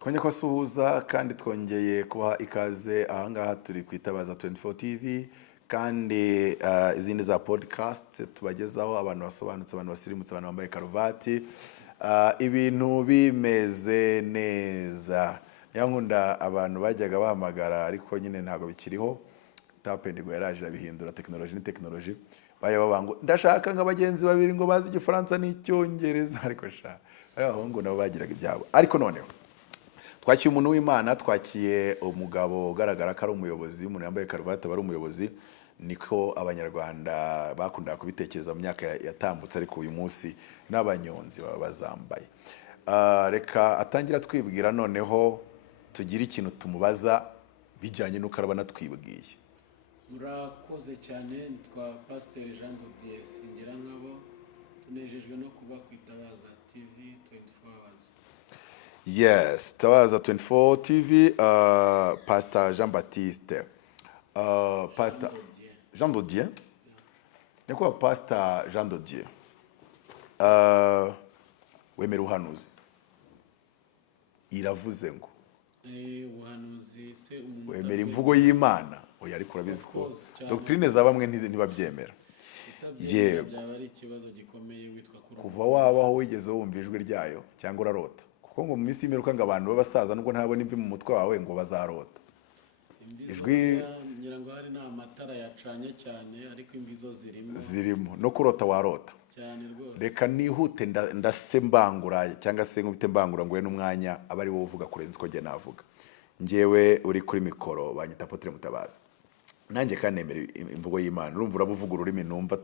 twongeye kubasuhuza kandi twongeye kubaha ikaze ahangaha turi kwitabaza 24 TV kandi izindi za podcast tubagezaho abantu basobanutse, abantu basirimutse, abantu bambaye karuvati, ibintu bimeze neza. Yankunda abantu bajyaga bahamagara ariko nyine ntago bikiriho. Tapendigo yaraje abihindura, technology ni technology. Baya babango ndashaka nk'abagenzi babiri ngo bazi igifaransa n'icyongereza, ariko sha abahungu nabo bagiraga ibyabo. Ariko noneho twakiye umuntu w'Imana, twakiye umugabo ugaragara ko ari umuyobozi, umuntu yambaye karuvati bari umuyobozi. Niko abanyarwanda bakundaga kubitekereza mu myaka yatambutse, ariko uyu munsi n'abanyonzi baba bazambaye. Reka atangira twibwira noneho tugira ikintu tumubaza bijyanye n'uko arabana twibwiye. Murakoze cyane, nitwa Pasteur Jean Dodier Singirankabo, tunejejwe no kuba kwitabaza TV 24 hours. Yes, Tabaza 24 TV, Pastor Jean Baptiste. Pastor Jean Dodier. Niko Pastor Jean Dodier. Wemera uhanuzi. Iravuze ngo ubuhanuzi se umuntu wemera imvugo y'Imana. Oya, ariko urabizi ko doctrine za bamwe ntibabyemera. Yego, byaba ari ikibazo gikomeye witwa kuri kuva wabaho wigeze wumva ijwi ryayo cyangwa urarota, kuko ngo mu minsi y'imperuka ngo abantu b'abasaza nubwo ntabona imvi mu mutwe wawe ngo bazarota. ijwi nyirango hari n'amatara yacanye cyane, ariko imvi zo zirimo no kurota warota cyane rwose. Reka nihute ndase mbangura cyangwa se nkubite mbangura ngo we n'umwanya aba ari wowe uvuga kurenza uko njye navuga. Njyewe uri kuri mikoro banyita Apotre Mutabazi, nanjye kandi nemera imvugo y'Imana. Urumva urabuvuga ururimi numva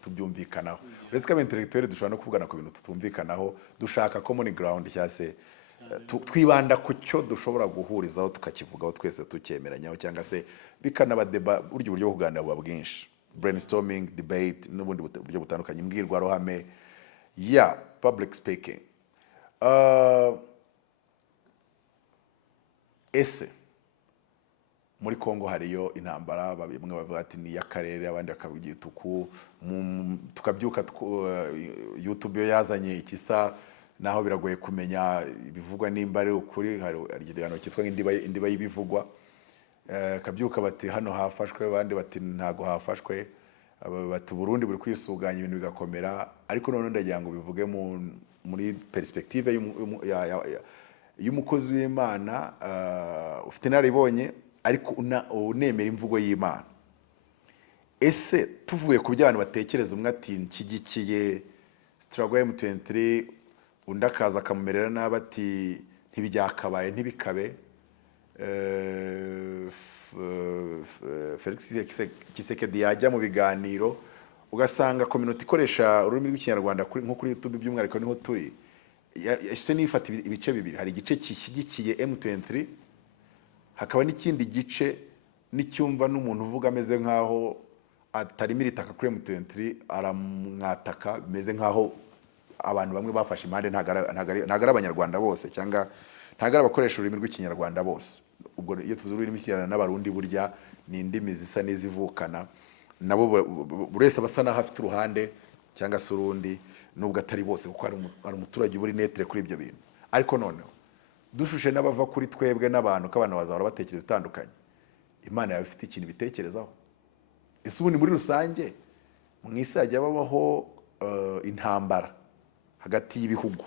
tubyumvikanaho. Uretse ko intellectuel dushobora no kuvugana ku bintu tutumvikanaho, dushaka common ground cyangwa se twibanda ku cyo dushobora guhurizaho tukakivugaho twese tucyemeranyaho, cyangwa se bikanaba buryo bwo kuganira buba bwinshi, brainstorming, debate n'ubundi buryo butandukanye, imbwirwaruhame ya public speaking. Ese muri Kongo hariyo intambara, bamwe bavuga ati ni y'akarere, abandi bakavuga ituku. Tukabyuka YouTube yo yazanye ikisa, naho biragoye kumenya ibivugwa nimba ari ukuri. Hari igihano cyitwa indiba y'ibivugwa. Kabyuka bati hano hafashwe, abandi bati ntago hafashwe, bati Burundi buri kwisuganya ibintu bigakomera. Ariko none ndagira ngo bivuge muri perspective y'umukozi w'Imana ufite naribonye ariko unemera imvugo y'Imana. Ese tuvuye ku by'abantu batekereza, umwe ati nshyigikiye struggle M23, undi akaza akamumerera nabi ati ntibyakabaye ntibikabe. Felix Tshisekedi yajya mu biganiro ugasanga community ikoresha ururimi rw'Ikinyarwanda nko kuri YouTube by'umwihariko niho turi, yashyize n'ifata ibice bibiri. Hari igice gishyigikiye M23, hakaba n'ikindi gice n'icyumva n'umuntu uvuga ameze nkaho atarimo iritaka kuri M23 aramwataka, bimeze nkaho abantu bamwe bafashe impande. Ntago ari abanyarwanda bose, cyangwa ntago ari abakoresha ururimi rw'Ikinyarwanda bose. Ubwo iyo tuvuze ururimi rw'Ikinyarwanda n'abarundi burya ni indimi zisa n'izivukana, nabo buri wese basa naho afite uruhande cyangwa se urundi, nubwo atari bose, kuko hari umuturage uri netre kuri ibyo bintu. Ariko noneho dushushe n'abava kuri twebwe n'abantu, ko abantu bazahora batekereza utandukanye. Imana yawe ifite ikintu bitekerezaho. Ese ubundi muri rusange mu isi hajya babaho intambara hagati y'ibihugu.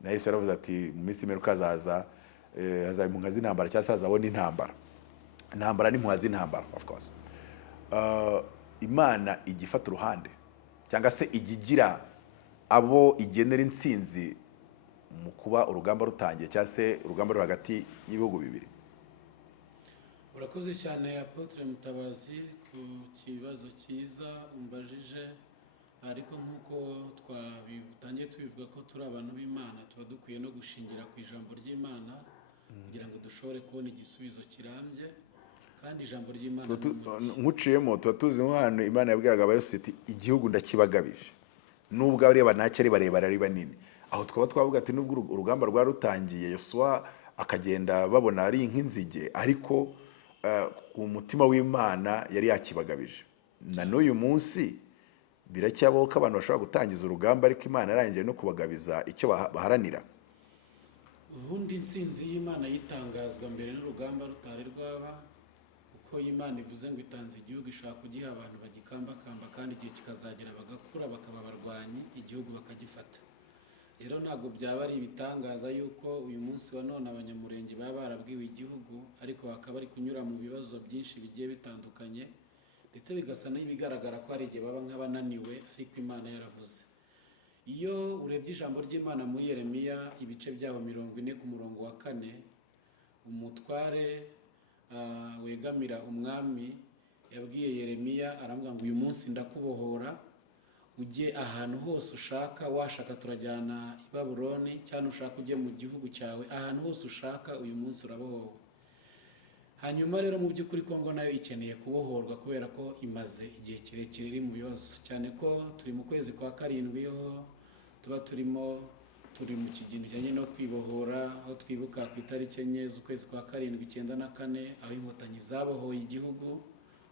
Na Yesu yaravuze ati mu minsi y'imperuka hazaba impuha z'intambara, cyangwa se hazabona intambara. Intambara n'impuha z'intambara, of course. Imana igifata uruhande cyangwa se igigira abo igenera intsinzi mu kuba urugamba rutangiye, cyangwa se urugamba ruri hagati y'ibihugu bibiri. Urakoze cyane Apotre Mutabazi ku kibazo cyiza umbajije. Ariko nk'uko twabitangiye tubivuga ko turi abantu b'Imana, tuba dukwiye no gushingira ku ijambo ry'Imana kugira ngo dushobore kubona igisubizo kirambye. Kandi ijambo ry'Imana nkuciyemo, tuba tuzi nk'ahantu Imana yabwiraga abayositi igihugu ndakibagabije, nubwo areba nacyo ari barebare ari banini. Aho twaba twavuga ati nubwo urugamba rwa rutangiye, Yosuwa akagenda babona ari nk'inzige, ariko ku mutima w'Imana yari yakibagabije. Na n'uyu munsi biracyabaho ko abantu bashobora gutangiza urugamba ariko Imana yarangije no kubagabiza icyo baharanira. ubundi intsinzi y'Imana yitangazwa mbere n'urugamba rutari rwaba, uko Imana ivuze ngo itanze igihugu ishaka kugiha abantu bagikambakamba, kandi igihe kikazagera bagakura bakaba abarwanyi, igihugu bakagifata. Rero ntabwo byaba ari ibitangaza yuko uyu munsi wa none abanyamurenge baba barabwiwe igihugu, ariko bakaba bari kunyura mu bibazo byinshi bigiye bitandukanye, ndetse bigasa n'ibigaragara ko hari igihe baba nk'abananiwe, ariko Imana yaravuze. Iyo urebye ijambo ry'Imana muri Yeremiya ibice byaho 40 ku murongo wa 4, umutware wegamira umwami yabwiye Yeremiya, aravuga ngo uyu munsi ndakubohora, ujye ahantu hose ushaka, washaka turajyana i Babuloni, cyangwa ushaka ujye mu gihugu cyawe, ahantu hose ushaka uyu munsi urabohowe. Hanyuma rero mu by'ukuri Kongo nayo ikeneye kubohorwa, kubera ko imaze igihe kirekire iri mu bibazo, cyane ko turi mu kwezi kwa 7 ho tuba turi mu kigino cyanye no kwibohora, aho twibuka ku itariki 4 z'ukwezi kwa 7 94, aho inkotanyi zabohoye igihugu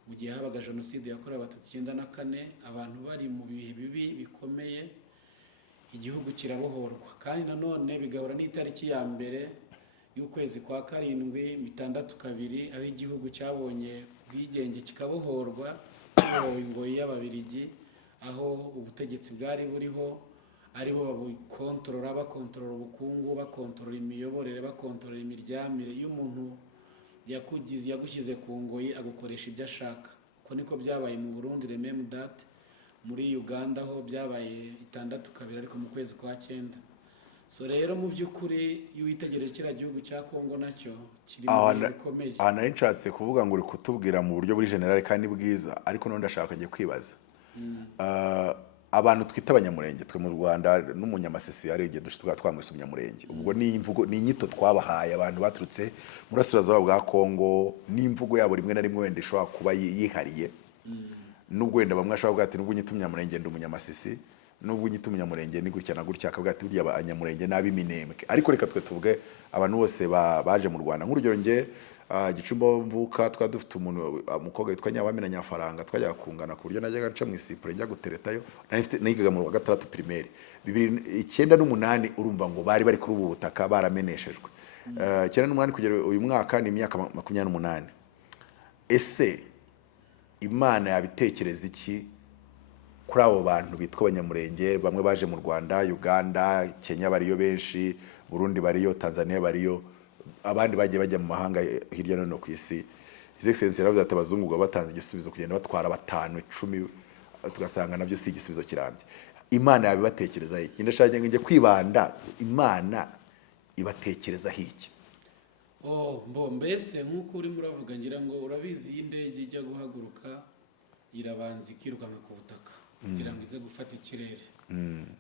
mu gihe habaga jenoside yakorewe abatutsi 94, abantu bari mu bihe bibi bikomeye, igihugu kirabohorwa. Kandi nanone bigahura n'itariki ya mbere y'ukwezi kwa 7 62, aho igihugu cyabonye ubwigenge kikabohorwa, kibohoye ingoyi y'Ababiligi, aho ubutegetsi bwari buriho aribo bakontorora ubukungu, bakontorora imiyoborere, bakontorora imiryamire. Iyo umuntu yagushyize ku ngoyi agukoresha ibyo ashaka. Uko niko byabaye mu Burundi, rememe date, muri Uganda ho byabaye 62 ariko mu kwezi kwa 9. So rero mu by'ukuri iyo witegereje kiriya gihugu cya Kongo nacyo kiri mu bihe bikomeye. Aha nari nshatse kuvuga ngo uri kutubwira mu buryo buri generale kandi bwiza, ariko none ndashaka ngiye kwibaza. Abantu twita abanyamurenge twe mu Rwanda n'umunyamasisi ari igihe dushitwa twamwise umunyamurenge. Ubwo ni imvugo, ni inyito twabahaye abantu baturutse murasirazuba bwa Kongo, n'imvugo yabo rimwe na rimwe wenda ishobora kuba yihariye. Nubwo wenda bamwe ashobora kuvuga ati nubwo nyita umunyamurenge ndi umunyamasisi, nubwo nyita umunyamurenge ni gutya na gutya, akavuga ati burya abanyamurenge n'abiminembwe. Ariko reka twe tuvuge abantu bose baje mu Rwanda. Nk'urugero nge Gicumbi mvuka, twa dufite umuntu umukobwa witwa Nyabamina Nyafaranga, twajyaga kungana ku buryo najyaga nca mu isipure njya guteretayo. Nigaga mu wa 3 primaire 2098, urumva ngo bari kuri ubu butaka barameneshejwe. 98 kugera uyu mwaka ni imyaka 28. Ese Imana yabitekereza iki kuri abo bantu bitwa abanyamurenge? Bamwe baje mu Rwanda, Uganda, Kenya bariyo benshi, Burundi bariyo, Tanzania bariyo, abandi bagiye bajya mu mahanga hirya no hino ku isi. His Excellency yaravuze ati abazungu batanze igisubizo kugenda batwara 5 10, tugasanga nabyo si igisubizo kirambye. Imana yabibatekereza iki? Ndashaka nge kwibanda Imana ibatekereza iki? Mbese nk'uko uri muravuga, ngira ngo urabizi y'indege ijya guhaguruka irabanza ikirukanka ku butaka kugira ngo ize gufata ikirere.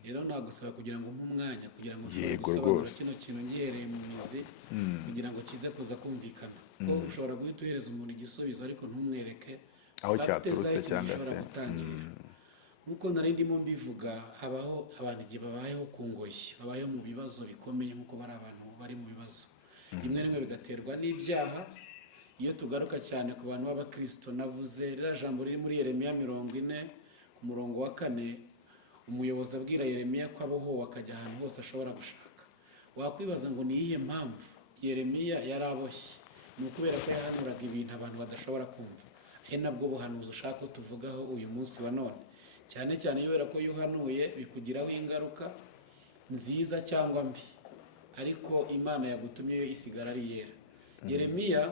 Rero nagusaba kugira ngo umwanya kugira ngo gusobanura kino kintu ngihereye mu mizi, kugira ngo kize kuza kumvikana. Ko ushobora guhita uhereza umuntu igisubizo ariko ntumwereke aho cyaturutse cyangwa se. Nkuko nari ndimo mbivuga, habaho abantu igihe babayeho ku ngoyi, babayeho mu bibazo bikomeye, nkuko bari abantu bari mu bibazo. Rimwe rimwe bigaterwa n'ibyaha. Iyo tugaruka cyane ku bantu b'Abakristo, navuze rya jambo riri muri Yeremiya 40 ku murongo wa 4, umuyobozi abwira Yeremiya ko abohowe akajya ahantu hose ashobora gushaka. Wakwibaza ngo ni iyihe mpamvu Yeremiya yaraboshye? Ni ukubera ko yahanuraga ibintu abantu badashobora kumva. Nabwo buhanuzi ushaka tuvugaho uyu munsi wa none, cyane cyane yobera ko yuhanuye bikugiraho ingaruka nziza cyangwa mbi, ariko Imana yagutumye yo isigara ari yera. Yeremiya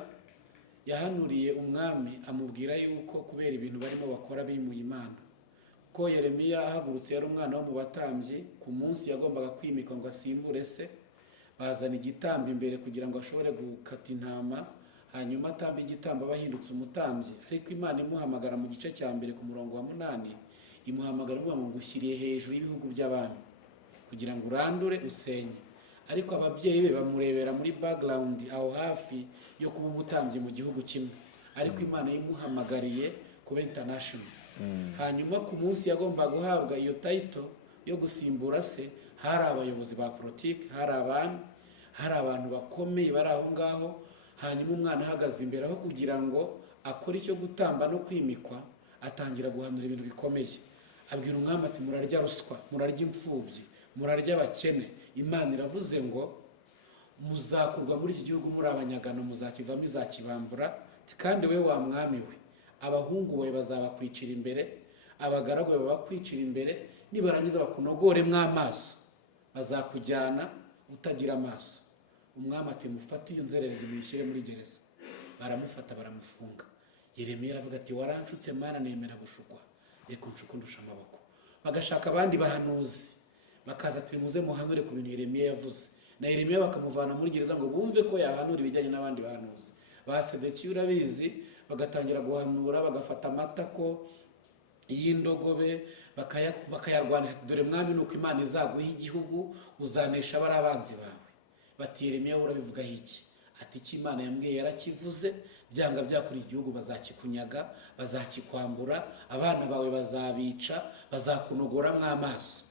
yahanuriye umwami amubwira yuko kubera ibintu barimo bakora bimuye Imana, ko Yeremiya ahagurutse yari umwana wo mu batambyi, ku munsi yagombaga kwimikwa ngo asimbure se, bazana igitambo imbere kugira ngo ashobore gukata intama, hanyuma atamba igitambo bahindutse umutambyi. Ariko Imana imuhamagara mu gice cya mbere ku murongo wa 8, imuhamagara ngo ngushyiriye hejuru y'ibihugu by'abami kugira ngo urandure usenye. Ariko ababyeyi be bamurebera muri background aho hafi yo kuba umutambyi mu gihugu kimwe, ariko Imana yimuhamagariye kuba international. Hanyuma ku munsi yagomba guhabwa iyo title yo gusimbura se, hari abayobozi ba politiki, hari abantu bakomeye bari aho ngaho. Hanyuma umwana ahagaze imbere aho kugira ngo akore icyo gutamba no kwimikwa, atangira guhanura ibintu bikomeye. Abwira umwami ati murarya ruswa, murarya imfubyi, murarya abakene. Imana iravuze ngo muzakurwa muri iki gihugu muri abanyagano, muzakivamo izakibambura, kandi we wa mwami we, abahungu bawe bazabakwicira imbere, abagaragu bawe bakwicira imbere, nibarangiza bakunogoremo amaso bazakujyana utagira amaso. Umwami ati mufate iyo nzererezi muyishyire muri gereza. Baramufata baramufunga. Yeremiya aravuga ati waranshutse Mana, nemera gushukwa, reka unshuke ndusha amaboko. Bagashaka abandi bahanuzi, bakaza ati muze muhanure ku bintu Yeremiya yavuze, na Yeremiya bakamuvana muri gereza ngo bumve ko yahanura ibijyanye n'abandi bahanuzi. Ba Sedekiya urabizi, bagatangira guhanura, bagafata amatako y'indogobe bakayarwanisha, dore mwami nuko Imana izaguha igihugu, uzanesha bari abanzi bawe. Bati Yeremiya urabivugaho iki? Ati icyo Imana yambwiye yarakivuze, byanga byakuri igihugu bazakikunyaga, bazakikwambura, abana bawe bazabica, bazakunogoramo amaso.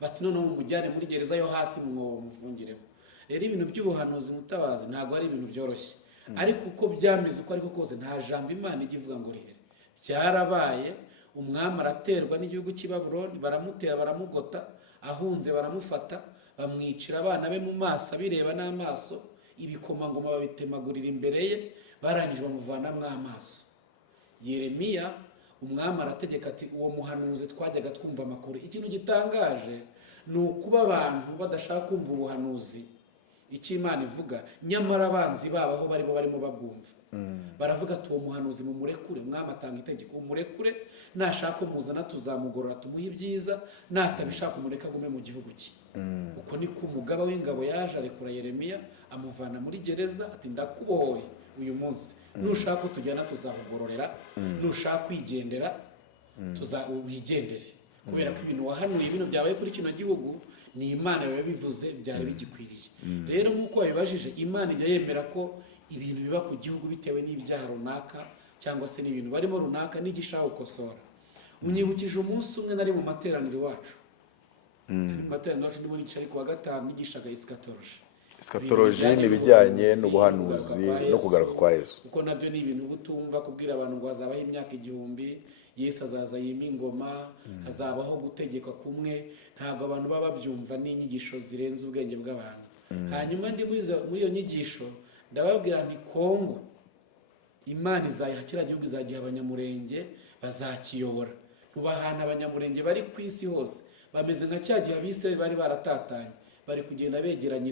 Bati none mumujyane muri gereza yo hasi mu mwobo mufungiremo. Rero ibintu by'ubuhanuzi Mutabazi ntabwo ari ibintu byoroshye, ariko uko byameze uko ariko kose nta jambo Imana ijya ivuga ngo rihere. Byarabaye, umwami araterwa n'igihugu cy'i Babuloni, baramutera baramugota, ahunze baramufata, bamwicira abana be mu maso abireba n'amaso, ibikomangoma babitemagurira imbere ye, barangije bamuvanamo amaso. Yeremiya umwami arategeka ati uwo muhanuzi twajyaga twumva amakuru. Ikintu gitangaje ni ukuba abantu badashaka kumva ubuhanuzi icyo Imana ivuga, nyamara abanzi babo aho barimo babwumva. Baravuga ati uwo muhanuzi mumurekure. Umwami atanga itegeko, umurekure, nashaka muzana tuzamugorora tumuhe ibyiza, natabishaka umureka agume mu gihugu cye. Uko niko umugaba w'ingabo yaje arekura Yeremiya, amuvana muri gereza, ati ndakubohoye uyu munsi, nushaka ko tujyana tuzahugororera, nushaka kwigendera wigendere, kubera ko ibintu wahanuye ibintu byabaye kuri kino gihugu ni Imana yabivuze, byari bigikwiriye. Rero nk'uko wabibajije, Imana ijya yemera ko ibintu biba ku gihugu bitewe n'ibyaha runaka cyangwa se n'ibintu barimo runaka n'igishaka gukosora. Unyibukije umunsi umwe nari mu materaniro iwacu, mu materaniro iwacu ndimo nicaye ku wa gatanu nigishaga eschatology. Eschatology ni ibijyanye n'ubuhanuzi no kugaruka kwa Yesu, kuko nabyo ni ibintu ubutumva kubwira abantu ngo hazabaho imyaka 1000, Yesu azaza yima ingoma, hazabaho gutegeka kumwe. Ntabwo abantu baba babyumva, n'inyigisho zirenze ubwenge bw'abantu. Hanyuma ndi muri iyo nyigisho ndababwira nti Kongo Imana izayiha kiriya gihugu, izagiha abanyamurenge bazakiyobora. Ntubahana abanyamurenge bari ku isi hose, bameze nka cya gihe Abisirayeli bari baratatanye, bari kugenda begeranya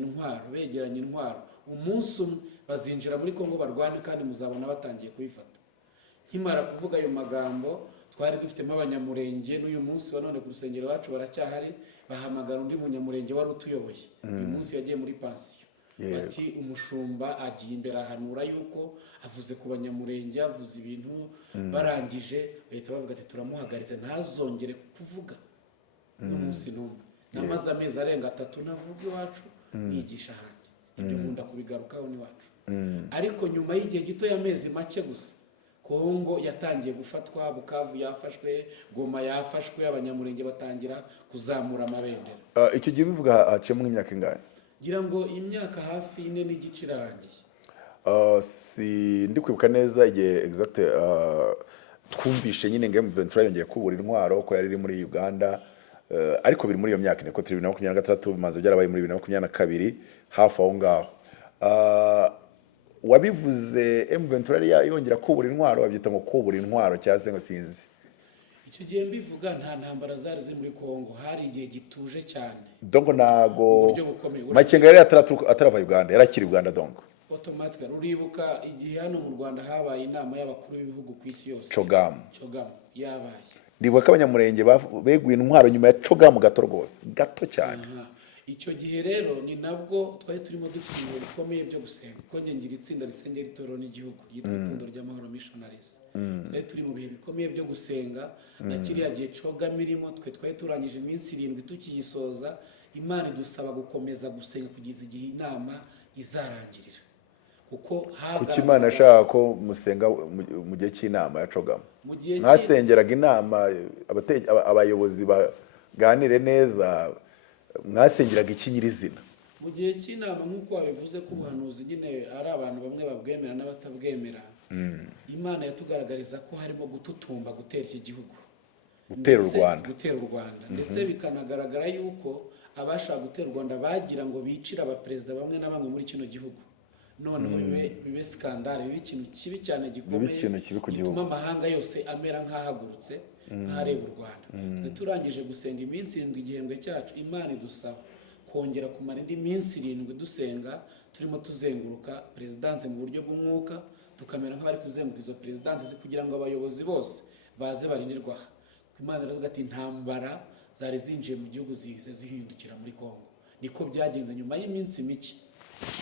intwaro. Umunsi umwe bazinjira muri Kongo barwane, kandi muzabona batangiye kuyifata. Nkimara kuvuga ayo magambo, twari dufitemo abanyamurenge, n'uyu munsi wa none ku rusengero wacu baracyahari, bahamagara undi munyamurenge wari utuyoboye. Uyu munsi yagiye muri pansiyo. Bati umushumba agiye imbere ahanura yuko avuze ku banyamurenge, avuze ibintu, barangije bahita bavuga ati turamuhagaritse ntazongere kuvuga n'umunsi n'umwe. Namaze amezi arenga 3 navuga iwacu, nigisha ahandi. Ibyo nkunda kubigarukaho n'iwacu. Ariko nyuma y'igihe gito y'amezi make gusa, Kongo yatangiye gufatwa, Bukavu yafashwe, Goma yafashwe, abanyamurenge batangira kuzamura amabendera. Icyo gihe bivuga hacemo imyaka ingahe? Ngira ngo imyaka hafi 4 n'igice irarangiye. Si ndi kwibuka neza igihe exact twumvishe nyine ngo M23 yongeye kubura intwaro ko yari iri muri Uganda, ariko biri muri iyo myaka niko 2023 bimaze byarabaye muri 2022 hafi aho ngaho. Wabivuze M23 yongera kubura intwaro, babyita ngo kubura intwaro cyangwa se ngo sinzi. Icyo gihe mbivuga nta ntambara zari ziri muri Kongo, hari igihe gituje cyane. Donc nago Makenga yari atarava Uganda, yarakiri Uganda donc. Automatically uribuka igihe hano mu Rwanda habaye inama y'abakuru b'ibihugu ku isi yose. Cogamu yabaye. Ndibuka ko abanyamurenge beguye intwaro nyuma ya Cogamu gato rwose, gato cyane. Icyo gihe rero ni nabwo twari turimo dufite ibintu bikomeye byo gusenga, ko ngira itsinda risengera itorero n'igihugu yitwa Ipfundo ry'Amahoro Missionaries. Twari turi mu bihe bikomeye byo gusenga, na kiriya gihe Cogamu irimo, twari turangije iminsi 7 tukiyisoza. Imana idusaba gukomeza gusenga kugeza igihe inama izarangirira, kuko Imana yashaka ko musenga mu gihe cy'inama ya Cogamu. Mwasengeraga inama, abayobozi baganire neza, mwasengeraga iki nyirizina? Mu gihe cy'inama nk'uko wabivuze ko ubuhanuzi nyine ari abantu bamwe babwemera n'abatabwemera, Imana yatugaragariza ko harimo gututumba gutera iki gihugu, gutera u Rwanda, ndetse bikanagaragara yuko abashaka gutera u Rwanda bagira ngo bicire abaperezida bamwe na bamwe muri kino gihugu, noneho bibe skandale, bibe ikintu kibi cyane gikomeye gituma amahanga yose amera nk'ahagurutse nk'areba u Rwanda. Twe turangije gusenga iminsi 7 igihembwe cyacu, Imana idusaba kongera kumara indi minsi 7 dusenga, turimo tuzenguruka perezidanse mu buryo bw'umwuka, tukamera nk'abari kuzenguruka izo perezidanse kugira ngo abayobozi bose baze barindirwa. Imana iravuga ati intambara zari zinjiye mu gihugu zihindukira muri Kongo. Niko byagenze nyuma y'iminsi mike,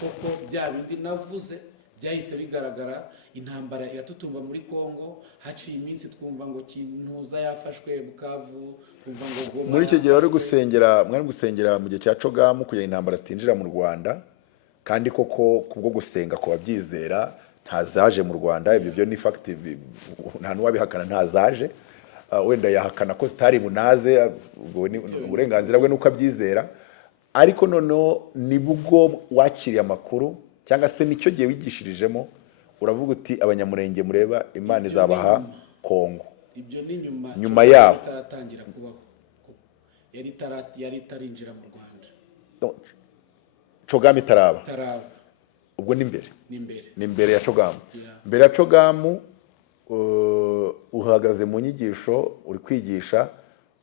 koko bya bindi navuze byahise bigaragara, intambara iratutumba muri Kongo. Haciye iminsi twumva ngo Kintuza yafashwe, Bukavu twumva ngo Goma. Muri icyo gihe mwari gusengera mu gihe cya Cogamu kugira intambara zitinjira mu Rwanda, kandi koko kubwo gusenga ku babyizera ntazaje mu Rwanda. Ibyo byo ni fact, nta n'uwabihakana ntazaje. Wenda yahakana ko zitari munaze, ubwo ni uburenganzira bwe nuko abyizera. Ariko noneho nibwo wakiriye amakuru, cyangwa se nicyo gihe wigishirijemo, uravuga uti abanyamurenge mureba Imana izabaha Kongo. Ibyo ni nyuma yaho itaratangira kubaho, yari itarinjira mu Rwanda. Cogamu itaraba, ubwo ni mbere ya Cogamu. Mbere ya Cogamu uhagaze mu nyigisho, uri kwigisha,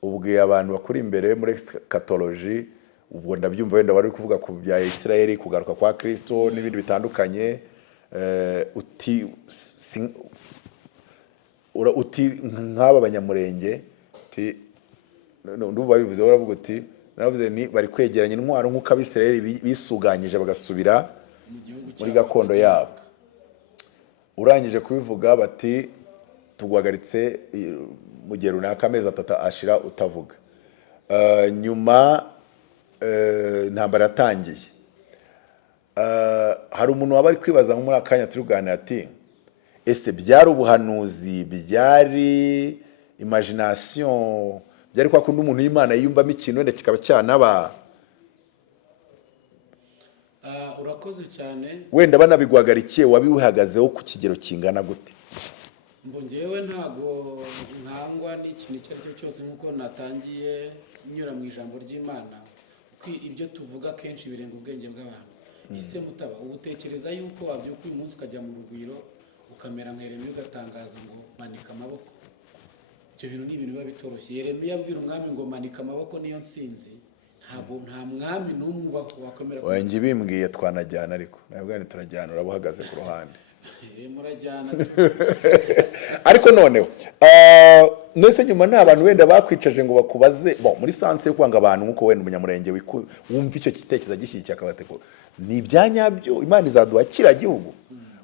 ubwiye abantu bakuri imbere muri eschatology. Ubwo ndabyumva wenda wari kuvuga ku bya Isirayeli, kugaruka kwa Kristo n'ibindi bitandukanye. Uti nk'aba banyamurenge, ndumva bivuze, uravuga uti naravuze ni bari kwegeranya intwaro nk'uko Abisirayeli bisuganyije bagasubira muri gakondo yabo. Urangije kubivuga bati tugwagaritse mu gihe runaka, amezi 3 ashira utavuga. Nyuma intambara yatangiye, hari umuntu waba ari kwibaza nko muri akanya turuganira ati ese byari ubuhanuzi, byari imagination, byari kwa kundi umuntu y'Imana yiyumvamo ikintu wenda kikaba cyanaba? Urakoze cyane. Wenda banabigwagarikiye wabihagazeho ku kigero kingana gute? Njyewe ntago nkangwa n'ikintu icyo ari cyo cyose, nk'uko natangiye nyura mu ijambo ry'Imana, ko ibyo tuvuga kenshi birenga ubwenge bw'abantu. Ise mutaba ubutekereza yuko wabyuka uyu munsi ukajya mu rugwiro ukamera nka Yeremiya ugatangaza ngo manika amaboko? Ibyo bintu ni ibintu biba bitoroshye. Yeremiya abwira umwami ngo manika amaboko niyo nsinzi, nta mwami n'umwe wakwemera. Wanjye bimbwiye twanajyana, ariko nabwo turajyana, urabuhagaze ku ruhande. Murajyana. Ariko noneho nese nyuma nta bantu wenda bakwicaje ngo bakubaze muri sanse yo kwanga abantu, nkuko wenda umunyamurenge wumva icyo gitekerezo gishyikiye akabateko ni ibyanyabyo Imana izaduha kira gihugu,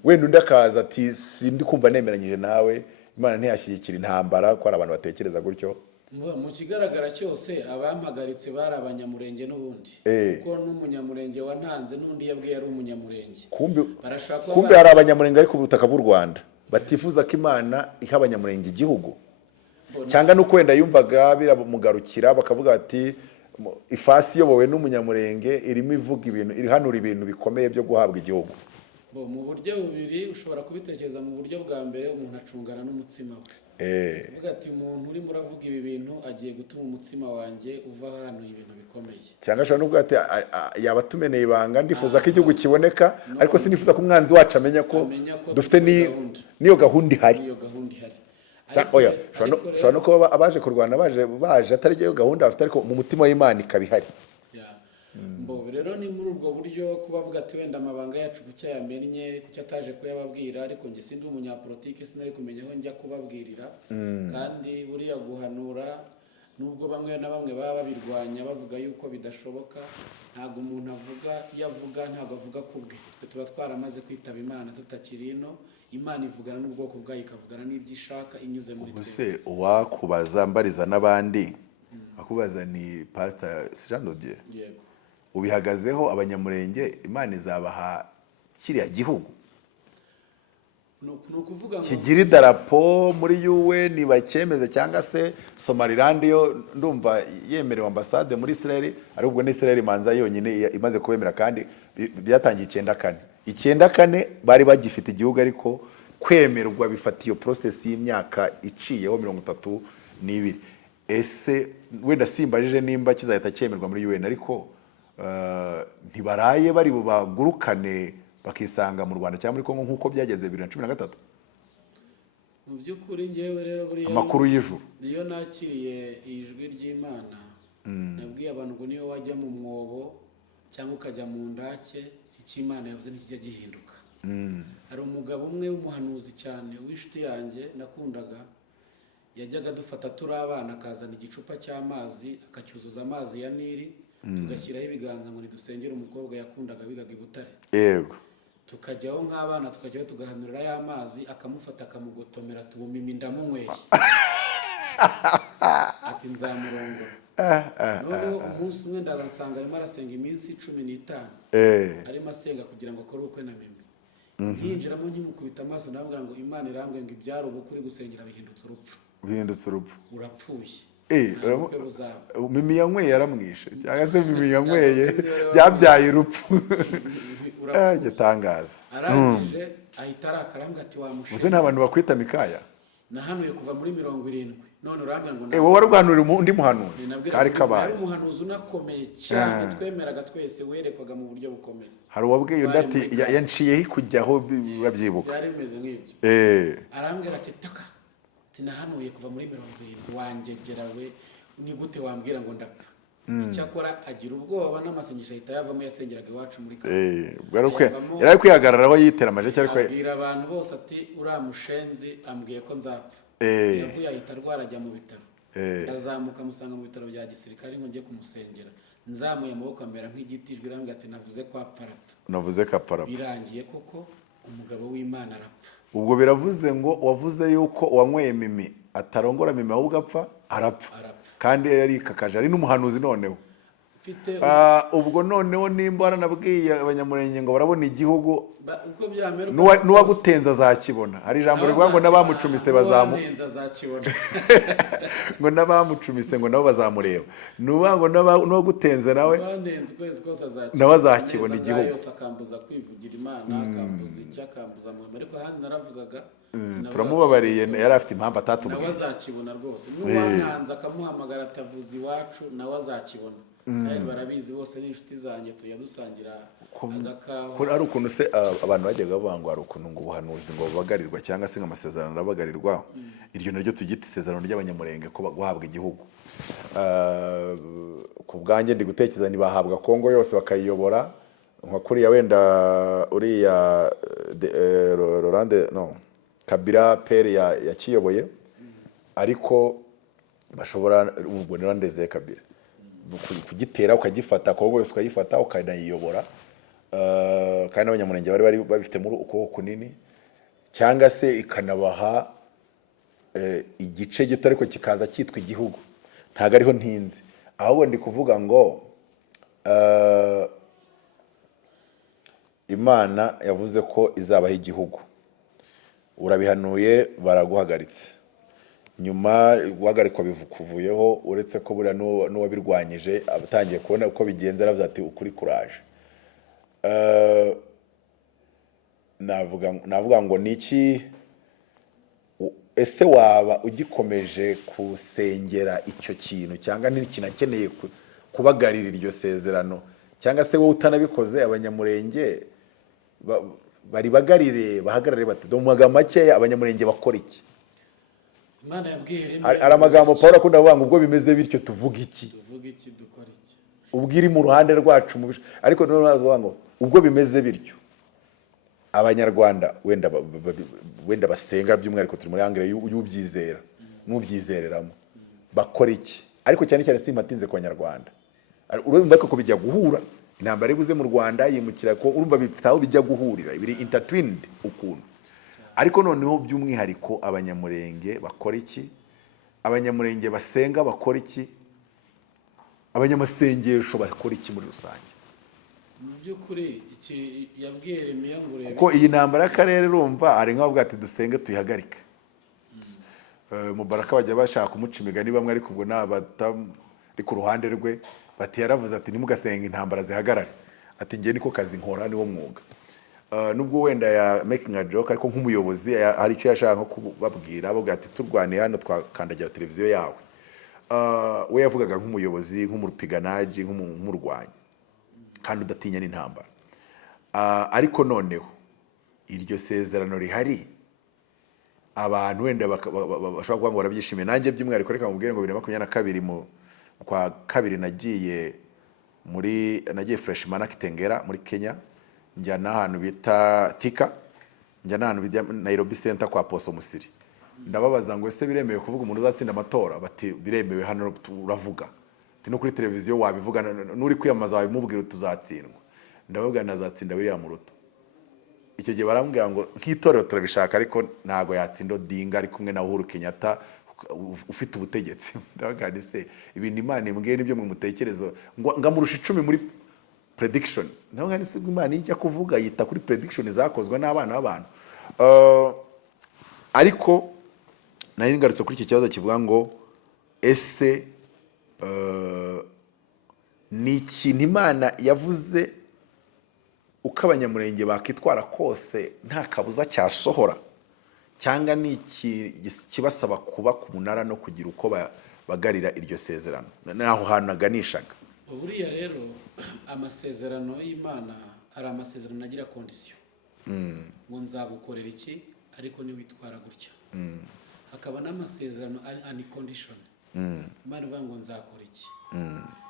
wenda undi akaza ati sindi kumva nemeranyije nawe, Imana ntiyashyigikira intambara, ko ari abantu batekereza gutyo. Mu kigaragara cyose abampagaritse bari abanyamurenge n'ubundi, kuko n'umunyamurenge wantanze n'undi yabwiye ari umunyamurenge. Kumbe hari abanyamurenge ari ku butaka bw'u Rwanda batifuza ko Imana iha abanyamurenge igihugu, cyangwa nuko wenda yumvaga biramugarukira bakavuga bati ifasi iyobowe n'umunyamurenge irimo ivuga ibintu, irihanura ibintu bikomeye byo guhabwa igihugu. Mu buryo bubiri ushobora kubitekereza. Mu buryo bwa mbere, umuntu acungana n'umutsima we. Uvuga ati umuntu urimo uravuga ibi bintu agiye gutuma umutsima wanjye uva hano ibintu bikomeye. Cyangwa ashobora no kuvuga ati yaba tumeneye ibanga, ndifuza ko igihugu kiboneka, ariko sinifuza ko umwanzi wacu amenya ko dufite niyo gahunda ihari. Ushobora no kuba abaje kurwana baje atari yo gahunda bafite, ariko mu mutima w'Imana ikaba ihari. Rero ni muri ubwo buryo kubavuga ati wenda amabanga yacu kucya yamennye, kucya ataje kuyababwira, ariko njye sindi umunyapolitike, sinari kumenya aho njya kubabwirira. Kandi buriya guhanura, nubwo bamwe na bamwe baba babirwanya bavuga yuko bidashoboka, ntabwo umuntu avuga, iyo avuga ntabwo avuga kubwe. Tuba twaramaze kwitaba Imana tutakiri ino. Imana ivugana n'ubwoko bwayo, ikavugana n'ibyo ishaka inyuze muri twe. Ubuse uwakubaza mbariza n'abandi akubaza ni Pastor Jean de Dieu. Yego. Ubihagazeho abanyamurenge Imana izabaha kiriya gihugu kigira idarapo muri UN bakemeze, cyangwa se Somaliland yo ndumva yemerewe ambasade muri Israel, ari ubwo ni Israel manza yonyine imaze kubemera, kandi byatangiye 94 bari bagifite igihugu, ariko kwemerwa bifatiye process y'imyaka iciyeho 32. ese wenda simbajije nimba kizahita cyemerwa muri UN, ariko ntibaraye bari bubagurukane bakisanga mu Rwanda cyangwa muri Kongo nk'uko byageze 2013? mu by'ukuri ngewe rero buriya amakuru y'ijuru niyo nakiriye ijwi ry'Imana, nabwiye abantu ngo niyo wajya mu mwobo cyangwa ukajya mu ndake, icyo Imana yavuze ntikijya gihinduka. Hari umugabo umwe w'umuhanuzi cyane w'inshuti yanjye nakundaga, yajyaga dufata turi abana akazana igicupa cy'amazi akacyuzuza amazi ya Nili, tugashyiraho ibiganza ngo nidusengere umukobwa yakundaga wigaga i Butare. Yego. Tukajyaho nk'abana tukajyaho tugahanurira ya mazi, akamufata akamugotomera, tubumimi ndamunyweye ati nzamurongora. Noneho umunsi umwe ndaza nsanga arimo arasenga iminsi 15 arimo asenga kugira ngo akore ubukwe na Mimi. Nkinjiramo nkimukubita amaso ndababwira ngo Imana irambwiye ngo ibyaro ubukwe uri gusengera bihindutse urupfu. Urapfuye. Mimi yanyweye yaramwishe cyangwa se Mimi yanyweye byabyaye urupfu. Gitangaza. Arangije ahita arakarambwa ati wamushe. Uze n'abantu bakwita Mikaya. Nahanuye kuva muri 70. None urambwira ngo wowe warwanura undi muhanuzi kari kabaye. Ari umuhanuzi unakomeye cyane twemeraga twese, werekwaga mu buryo bukomeye. Hari uwabwiye undi ati yanciyeho kujyaho babyibuka. Byari bimeze nk'ibyo. Arambwira ati taka. Tinahanuye kuva muri 70 wangegera we, ni gute wambwira ngo ndapfa? Icyakora agira ubwoba n'amasengesho ahita yavamo, yasengeraga iwacu muri Kagame. Yari kwihagararaho yitera amaje ariko abwira abantu bose ati uramushenzi, ambwiye ko nzapfa. Yavuye ahita arwarajya mu bitaro. Ndazamuka musanga mu bitaro bya gisirikare ngo njye kumusengera. Nzamuye amaboko amera nk'igiti, ijwi rambwira ati navuze ko apfarapfa. Navuze ko apfarapfa. Birangiye koko umugabo w'Imana arapfa. Ubwo biravuze ngo wavuze yuko wanyweye Mimi atarongora Mimi ahubwo apfa, arapfa. Kandi yari kakaje ari n'umuhanuzi noneho. Ubwo noneho nimba waranabwiye abanyamurenge ngo barabona igihugu uko byamera, n'uwagutenza azakibona. Hari ijambo rivuga ngo n'abamucumise ngo n'abamucumise ngo nabo bazamureba. Nuba ngo n'uwagutenze nawe nawe azakibona igihugu. Yose akambuza kwivugira Imana, akambuza icyakambuza mu ariko handi naravugaga turamubabariye, yari afite impamvu atatubwiye. Nawe azakibona rwose. N'uwankanza akamuhamagara atavuza iwacu nawe azakibona. Kandi barabizi bose n'inshuti zanjye tujya dusangira agakawa. Kuri ari ukuntu se abantu bajyaga bavuga ngo ari ukuntu ngo ubuhanuzi ngo bubagarirwa cyangwa se nk'amasezerano arabagarirwa. Iryo naryo tugita isezerano ry'abanyamurenge ko guhabwa igihugu. Ku bwanjye ndi gutekereza nibahabwa Kongo yose bakayiyobora nka kuriya wenda uriya Rolande Kabila pere yakiyoboye, ariko bashobora ubonera ndeze Kabila kugitera ukagifata Kongo yose ukayifata ukanayiyobora. Kandi abanyamurenge bari babifite muri ukuboko kunini, cyangwa se ikanabaha igice gito ariko kikaza cyitwa igihugu. Ntago ariho ntinze, ahubwo ndi kuvuga ngo Imana yavuze ko izabaho igihugu, urabihanuye baraguhagaritse. Nyuma guhagarikwa bivukuvuyeho, uretse ko buriya n'uwabirwanyije abatangiye kubona uko bigenza, aravuze ati ukuri kuraje. Navuga ngo niki, ese waba ugikomeje kusengera icyo kintu cyangwa ntikinakeneye kubagarira iryo sezerano, cyangwa se wowe utanabikoze abanyamurenge bari bagarire bahagarare bati domaga make abanyamurenge bakora iki? Imana yabwiye ari amagambo Paul akunda kuvuga ngo ubwo bimeze bityo tuvuga iki dukora iki, ubwiri mu ruhande rwacu ariko none bavuga ngo ubwo bimeze bityo abanyarwanda wenda basenga by'umwihariko turi muri angere y'ubyizera n'ubyizereramo bakora iki? Ariko cyane cyane simpatinze ku banyarwanda, urumva ko bijya guhura intambara ibuze mu Rwanda yimukira ko urumva bitaho bijya guhurira, biri intertwined ukuntu. Ariko noneho by'umwihariko abanyamurenge bakora iki? Abanyamurenge basenga bakora iki? Abanyamasengesho bakora iki muri rusange? Mu by'ukuri iki yabwiye Yeremiya ngo urebe ko iyi ntambara y'akarere urumva ari nk'aho bwati dusenge tuyihagarike. Mubaraka bajya bashaka kumuca imigani bamwe, ariko ubwo n'abatari ku ruhande rwe bati yaravuze ati nimugasenga intambara zihagarare, ati ngiye niko kazi nkora, niwo mwuga. Nubwo wenda ya making a joke, ariko nk'umuyobozi hari icyo yashaka nko kubabwira, avuga ati turwaniye hano twakandagira televiziyo yawe. we yavugaga nk'umuyobozi nk'umurupiganaji nk'umurwanyi kandi udatinya n'intambara. Ariko noneho iryo sezerano rihari abantu wenda bashobora kuvuga ngo barabyishimiye. Nanjye by'umwihariko reka mubwire ngo 2022 mu kwa kabiri nagiye freshman Kitengera muri Kenya, njya n'ahantu bita Thika, njya n'ahantu bita Nairobi Center kwa Poso Musiri. Ndababaza ngo ese biremewe kuvuga umuntu uzatsinda amatora? Bati biremewe, hano turavuga. No kuri televiziyo wabivuga, nuri kwiyamaza wabimubwira tuzatsindwa. Ndababwira nazatsinda William Ruto. Icyo gihe barambwira ngo nk'itorero turabishaka ariko ntago yatsinda Odinga ari kumwe na Uhuru Kenyatta ufite ubutegetsi. Ndababwira se ibintu Imana imbwiye nibyo mu mutekerezo ngamurusha 10 muri predictions. Ndababwira ni se Imana ijya kuvuga yita kuri predictions zakozwe n'abana b'abantu. Ariko nari ngarutse kuri iki kibazo kivuga ngo ese ni ikintu Imana yavuze uko abanyamurenge bakitwara kose nta kabuza cyasohora, cyangwa ni kibasaba kuba ku munara no kugira uko bagarira iryo sezerano? Naho hantu aganishaga. Buriya rero amasezerano y'Imana ari amasezerano agira condition. Ngo nzagukorera iki ariko ni witwara gutya. Hakaba n'amasezerano ani condition. Imana ivuga ngo nzakora iki.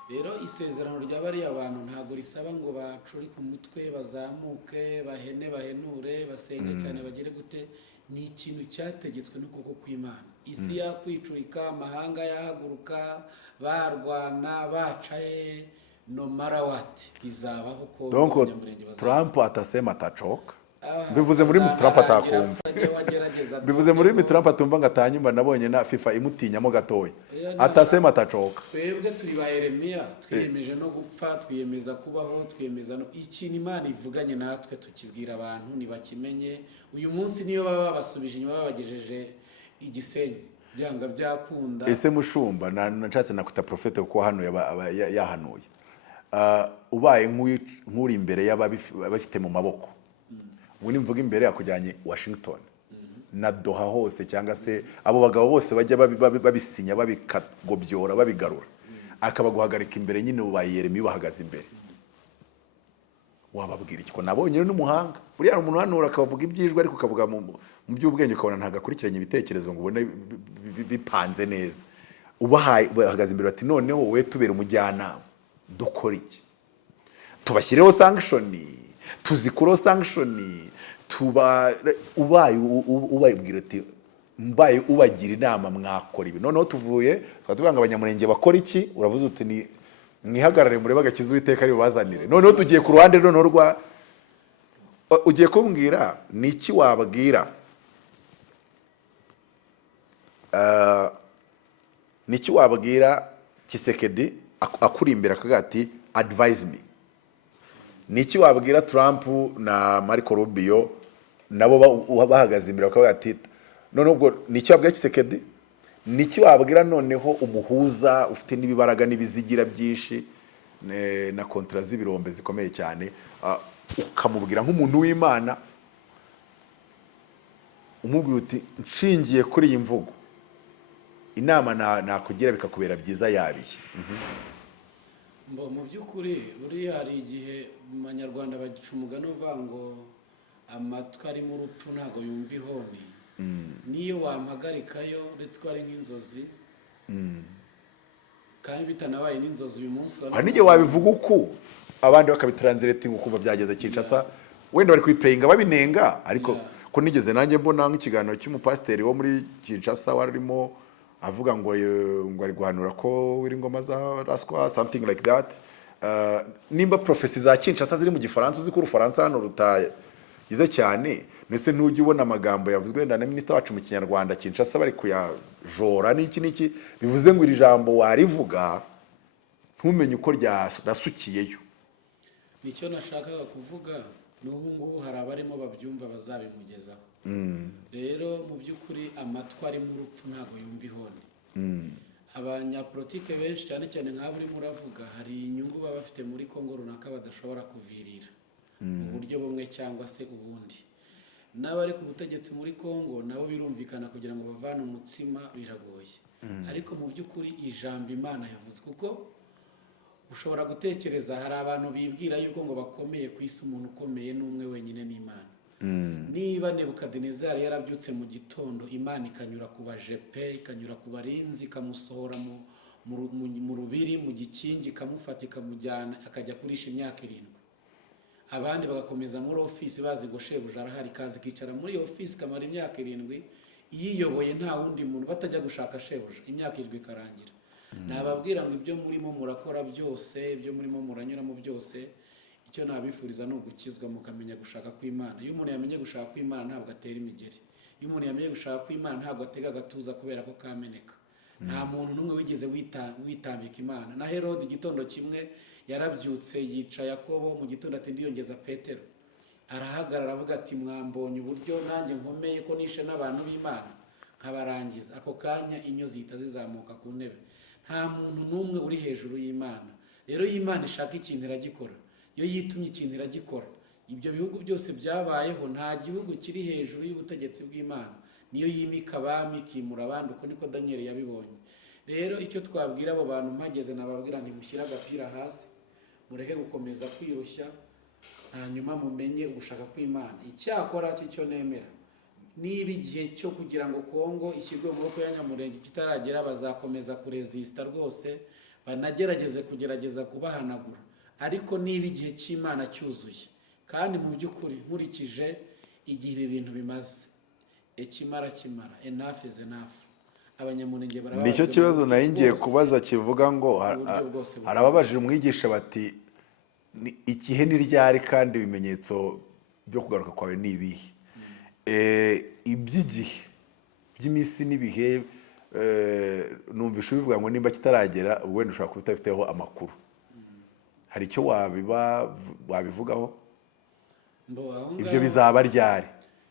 Rero isezerano ry'abari abantu ntago risaba ngo bacuri ku mutwe bazamuke bahenure basenge cyane bagere gute. Ni ikintu cyategetswe n'ukuboko kw'Imana. Isi yakwicurika, amahanga yahaguruka, barwana bacaye, no matter what bizabaho ko abanyamurenge bazabaho. Trump atasema atachoka. Bivuze muri Trump atakumva. Bivuze muri Trump atumva ngo atanyuma. Nabonye na FIFA imutinyamo gatoya. Atasema atachoka. Twebwe turi ba Yeremiya, twiyemeje no gupfa, twiyemeza kubaho, twiyemeza no ikintu Imana ivuganye natwe tukibwira abantu nibakimenye. Uyu munsi niyo baba babasubije inyuma babagejeje Igisenyi byanga byakunda. Ese mushumba nashatse nakuta profete kuko hano yahanuye. Ubaye nk'uri imbere y'abafite mu maboko. Ubu mvuga imbere yakujyanye Washington na Doha hose, cyangwa se abo bagabo bose bajya babisinya babikagobyora babigarura, akabaguhagarika imbere nyine ubaye Yeremiya bahagaze imbere. Wababwira iki? Ko nabonye n'umuhanga buriya umuntu hanura akavuga ibyijwe ariko ukavuga mu by'ubwenge ukabona ntagakurikiranye ibitekerezo ngo ubone bipanze neza. Ubahaye bahagaze imbere bati noneho we tubera umujyanama dukora iki? Tubashyireho sanction, tuzikuraho sanction, ubayibwira ati mbaye ubagira inama mwakora ibi. Noneho tuvuye twatubanga abanyamurenge bakora iki? Uravuze uti ni mwihagarare murebe agakiza Uwiteka ari bubazanire. Noneho tugiye ku ruhande noneho rwa ugiye kumbwira ni iki wabwira niki wabwira Kisekedi akuri imbere akavuga ati advise me? Niki wabwira Trump na Marco Rubio nabo bahagaze imbere bakavuga ati none ubwo niki wabwira Kisekedi? Niki wabwira noneho umuhuza ufite n'ibibaraga n'ibizigira byinshi na kontra z'ibirombe zikomeye cyane, ukamubwira nk'umuntu w'Imana umubwira uti nshingiye kuri iyi mvugo inama nakugira bikakubera byiza yabiye? Mu by'ukuri buriya hari igihe mu Banyarwanda bagica umugani uvuga ngo amatwi ari mu rupfu ntago yumva ihoni. Niyo wampagarikayo uretse ko ari nk'inzozi kandi bitanabaye n'inzozi uyu munsi hari n'igihe wabivuga uko abandi bakabitranslate ukumva byageze Kinshasa, wenda bari kwiplayinga babinenga, ariko ko nigeze nanjye mbona nk'ikiganiro cy'umupasiteri wo muri Kinshasa warimo avuga ngo ari guhanura ko wiri ngoma za raswa something like that. Nimba prophecy za Kinshasa ziri mu Gifaransa, uzi ko Urufaransa hano rutagize cyane, nese ntujye ubona amagambo yavuzwe na minister wacu mu Kinyarwanda Kinshasa bari kuyajora n'iki bivuze ngo iri jambo warivuga ntumenye uko ryasukiyeyo. Nicyo nashakaga kuvuga, n'ubu ngubu hari abarimo babyumva bazabimugezaho. Rero mu by'ukuri amatwi ari mu rupfu ntago yumva ihoni. Abanyapolitike benshi cyane cyane nk'abo urimo uravuga hari inyungu baba bafite muri Kongo runaka badashobora kuvirira mu buryo bumwe cyangwa se ubundi. N'abari ku butegetsi muri Kongo nabo birumvikana kugira ngo bavane umutsima biragoye. ariko mu by'ukuri ijambo Imana yavuze, kuko ushobora gutekereza hari abantu bibwira yuko ngo bakomeye ku isi, umuntu ukomeye n'umwe wenyine n'Imana. Niba Nebukadinezari yarabyutse mu gitondo, Imana ikanyura ku bajepe, ikanyura ku barinzi, ikamusohora mu rubiri, mu gikingi, ikamufata ikamujyana akajya kurisha imyaka 7, abandi bagakomeza muri ofisi bazi ngo shebuja arahari, kazi kicara muri ofisi kamara imyaka 7 yiyoboye nta wundi muntu, batajya gushaka shebuja, imyaka 7 ikarangira. Nababwira ngo ibyo murimo murakora byose, ibyo murimo muranyuramo byose, icyo nabifuriza ni ugukizwa mukamenya gushaka kw'Imana. Iyo umuntu yamenye gushaka kw'Imana ntabwo atera imigeri. Iyo umuntu yamenye gushaka kw'Imana ntabwo atega agatuza kubera ko kameneka. Nta muntu n'umwe wigeze witambika Imana. Na Herode igitondo kimwe yarabyutse yica Yakobo, mu gitondo ati ndiyongeza Petero. Arahagarara avuga ati mwambonye uburyo nanjye nkomeye ko nishe n'abantu b'Imana nkabarangiza. Ako kanya inyo zihita zizamuka ku ntebe. Nta muntu n'umwe uri hejuru y'Imana. Rero y'Imana ishaka ikintu iragikora. Iyo yitumye ikintu iragikora. Ibyo bihugu byose byabayeho, nta gihugu kiri hejuru y'ubutegetsi bw'Imana. Niyo yimika abami ikimura abandi, uko niko Daniel yabibonye. Rero icyo twabwira abo bantu mpageze, nababwira ntimushyire agapira hasi, mureke gukomeza kwirushya, hanyuma mumenye ugushaka kw'Imana. Icyakora cyo nemera, niba igihe cyo kugira ngo Kongo ishyirwe mu maboko ya Nyamurenge kitaragera, bazakomeza kuresista rwose, banagerageze kugerageza kubahanagura. Ariko niba igihe cy'Imana cyuzuye, kandi mu by'ukuri nkurikije igihe ibi bintu bimaze, kimara enough is enough. Abanyamurenge barababajwe. Nicyo kibazo nayo ngiye kubaza kivuga ngo arababajije umwigisha bati igihe ni ryari kandi ibimenyetso byo kugaruka kwawe ni ibihe? Iby'igihe by'iminsi n'ibihe numvisha bivuga ngo nimba kitaragera wenda ushobora kuba utafiteho amakuru. Hari icyo wabivugaho? Ibyo bizaba ryari?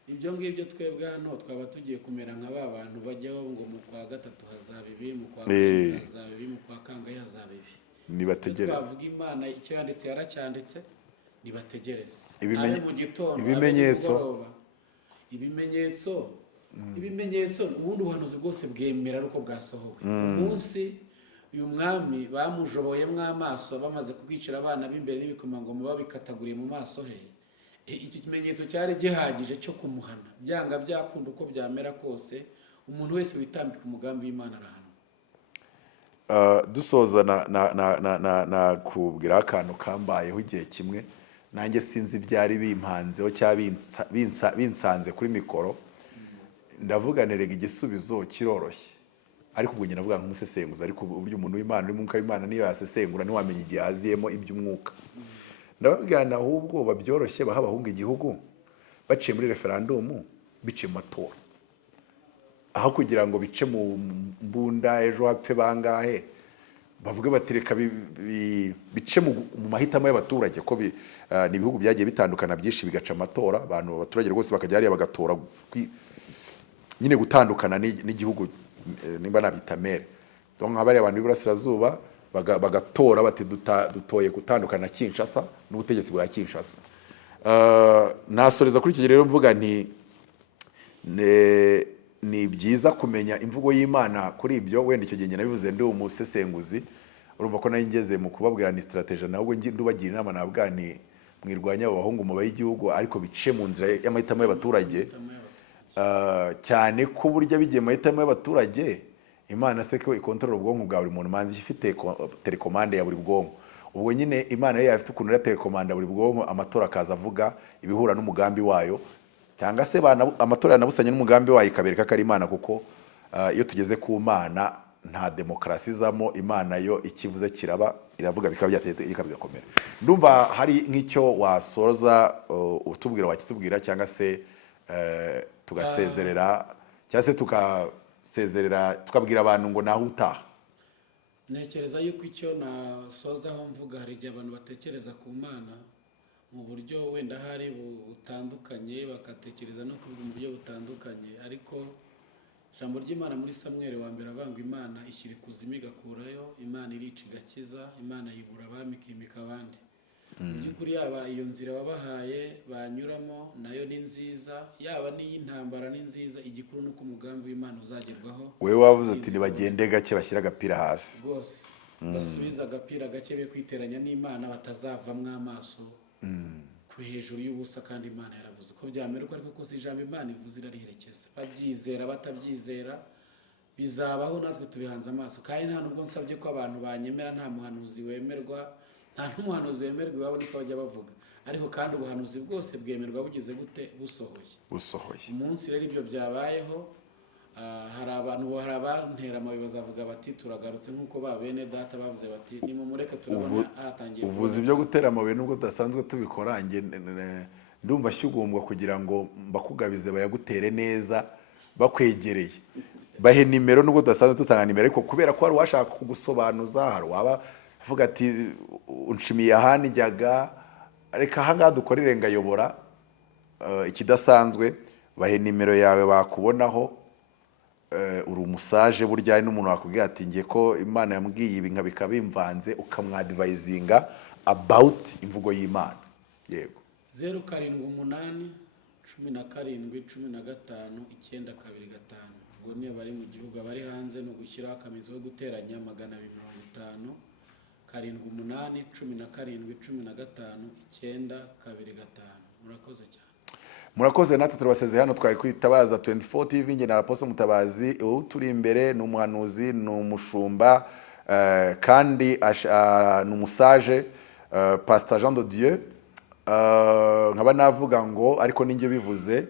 Ibyo ngibyo twebwe hano twaba tugiye kumera nka ba bantu bajyaho ngo mu kwa 3 hazaba ibi, mu kwa 4 hazaba ibi, mu kwa kangahe hazaba ibi. Nibategereze. Twavuga Imana icyo yanditse yaracyanditse, nibategereze. Ibimenyetso ubundi ubuhanuzi bwose bwemera uko bwasohowe. Umunsi uyu mwami bamujoboyemo amaso bamaze kubwicira abana b'imbere n'ibikomangoma babikataguriye mu maso he, iki kimenyetso cyari gihagije cyo kumuhana. Byanga byakunda uko byamera kose, umuntu wese witambika umugambi w'Imana arahana. Dusoza na kubwira akantu kambayeho igihe kimwe, nanjye sinzi byari bimpanzeho cyangwa binsanze kuri mikoro. Ndavuga nerega igisubizo kiroroshye, ariko ubwo nyine navuga nk'umusesenguzi, ariko uburyo umuntu w'Imana uri mu mwuka w'Imana niyo yasesengura ntiwamenye igihe aziyemo iby'umwuka. Ndababwira ahubwo babyoroshye baha abahunga igihugu baciye muri referandumu, biciye mu matora, aho kugira ngo bice mu mbunda ejo hapfe bangahe, bavuge batereka bice mu mahitamo y'abaturage, ko ni ibihugu byagiye bitandukana byinshi bigaca amatora, abaturage rwose bakajya hariya bagatora nyine gutandukana n'igihugu, nimba nabyita mere. Donc nk'abari abantu b'iburasirazuba bagatora bati dutoye gutandukana na Kinshasa n'ubutegetsi bwa Kinshasa. Nasoreza kuri icyo rero mvuga nti ni byiza kumenya imvugo y'Imana kuri ibyo. Wenda icyo gihe nabivuze ndi umusesenguzi, urumva ko nayo ngeze mu kubabwira ni strategy, nawe ndubagira inama nabwa ni mwirwanya abo bahungu mu bayigihugu, ariko bice mu nzira y'amahitamo y'abaturage. Cyane ko burya bigiye mu mahitamo y'abaturage, Imana se ko ikontorora ubwonko bwa buri muntu, manzi ifite telekomande ya buri bwonko. Ubwo nyine Imana yo yafite ukuntu ya telekomande buri bwonko, amatora akaza avuga ibihura n'umugambi wayo, cyangwa se amatora yanabusanye n'umugambi wayo ikabereka ko ari Imana, kuko iyo tugeze ku Mana nta demokarasi izamo. Imana yo ikivuze kiraba, iravuga bikaba byateka bigakomera. Ndumva hari nk'icyo wasoza utubwira wakitubwira, cyangwa se tugasezerera, cyangwa se tukasezerera tukabwira abantu ngo naho utaha. Ntekereza yuko icyo nasozaho mvuga, hari igihe abantu batekereza ku Mana mu buryo wenda hari butandukanye, bakatekereza no kuvuga mu buryo butandukanye, ariko ijambo ry'Imana muri Samuel wa mbere avanga Imana ishyira ikuzimu igakurayo, Imana irica igakiza, Imana yibura abami ikimika abandi. mu by'ukuri yaba iyo nzira wabahaye banyuramo nayo ni nziza, yaba n'iy'intambara ni nziza, igikuru nuko umugambi w'Imana uzagerwaho. wewe wavuze ati nibagende gake bashyira agapira hasi rwose basubiza agapira gake be kwiteranya n'Imana, batazavamwo amaso ku hejuru y'ubusa, kandi Imana yaravuze uko byamera uko ariko kose ijambo Imana ivuze irariherekeza, babyizera batabyizera bizabaho, natwe tubihanze amaso. Kandi nta nubwo nsabye ko abantu banyemera, nta muhanuzi wemerwa, nta n'umuhanuzi wemerwa iwabo niko bajya bavuga, ariko kandi ubuhanuzi bwose bwemerwa bugize gute? Busohoye. Umunsi rero ibyo byabayeho, hari abantera amabuye bazavuga bati turagarutse, nk'uko ba bene data bavuze bati nimumureke turabona ahatangiye. uvuze ibyo gutera amabuye nubwo tudasanzwe tubikora, ndumva ashyugumbwa kugira ngo mbakugabize bayagutere neza bakwegereye, bahe nimero nubwo tudasanzwe dutanga nimero, ariko kubera ko hari uwashaka kugusobanuza, hari waba avuga ati unshimiye ahandi njyaga, reka ahangaha dukorere ngayobora ikidasanzwe, bahe nimero yawe bakubonaho. Uri umusaje burya ari n'umuntu wakubwira ati ngiye ko Imana yambwiye ibi nkabika bimvanze, ukamwadvisinga about imvugo y'Imana. Yego 0788 17 15 925. ubwo niyo bari mu gihugu, abari hanze no gushyiraho akamizo ko guteranya 250 78 17 15 925. murakoze cyane. Murakoze, natwe turabasezeye hano, twari kwitabaza 24 TV, nge na Apostle Mutabazi. Turi imbere ni umuhanuzi, ni umushumba, kandi ni umusaje, Pastor Jean de Dieu. Nkaba navuga ngo ariko ninjye bivuze,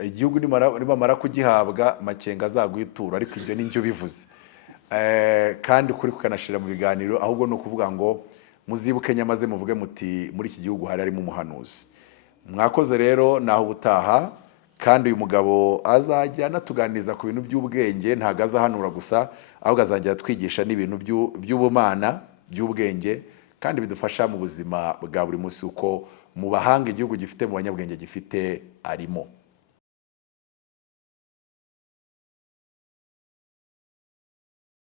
igihugu nibamara kugihabwa Makenga azaguhitura, ariko ibyo ninjye bivuze. Kandi kuri kukanashira mu biganiro, ahubwo no kuvuga ngo muzibuke nyamaze muvuge muti muri iki gihugu harimo umuhanuzi. Mwakoze rero, naho ubutaha, kandi uyu mugabo azajya anatuganiriza ku bintu by'ubwenge, ntago azahanura gusa, ahubwo azajya twigisha n'ibintu by'ubumana, by'ubwenge, kandi bidufasha mu buzima bwa buri munsi, uko mu bahanga igihugu gifite, mu banyabwenge gifite arimo.